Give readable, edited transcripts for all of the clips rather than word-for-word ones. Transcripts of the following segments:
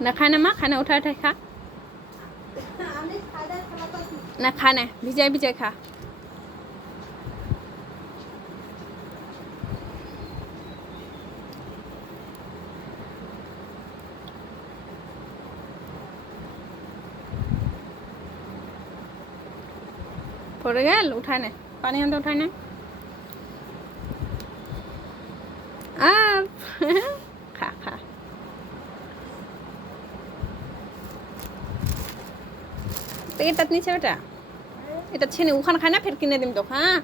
ना खाना माँ खाना उठा उठा खा ना खाना भिजाई भिजाई खा पड़ गया उठाने पानी हम तो उठाने खा खा পেটটা নিচে ওটা এটা ছেনে ওখানে খায় না ফের কিনে দিম তো হ্যাঁ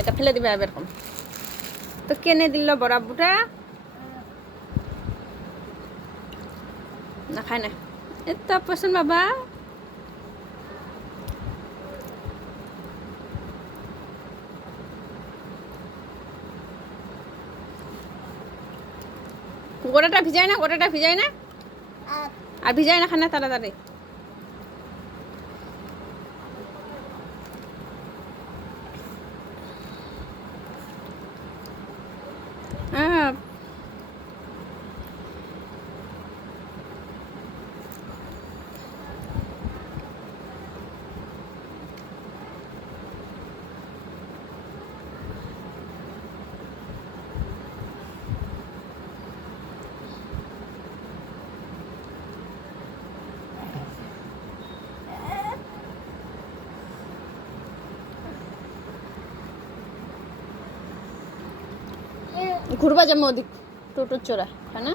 এটা ফেলে দিবে এরকম তো কিনে দিল বড় আব্বুটা না খায় না এত পছন্দ বাবা গোটাটা ভিজায় না আর ভিজায় না খানা তাড়াতাড়ি ঘুরবা যাবো ওদিক টোটোর চোরা তাই না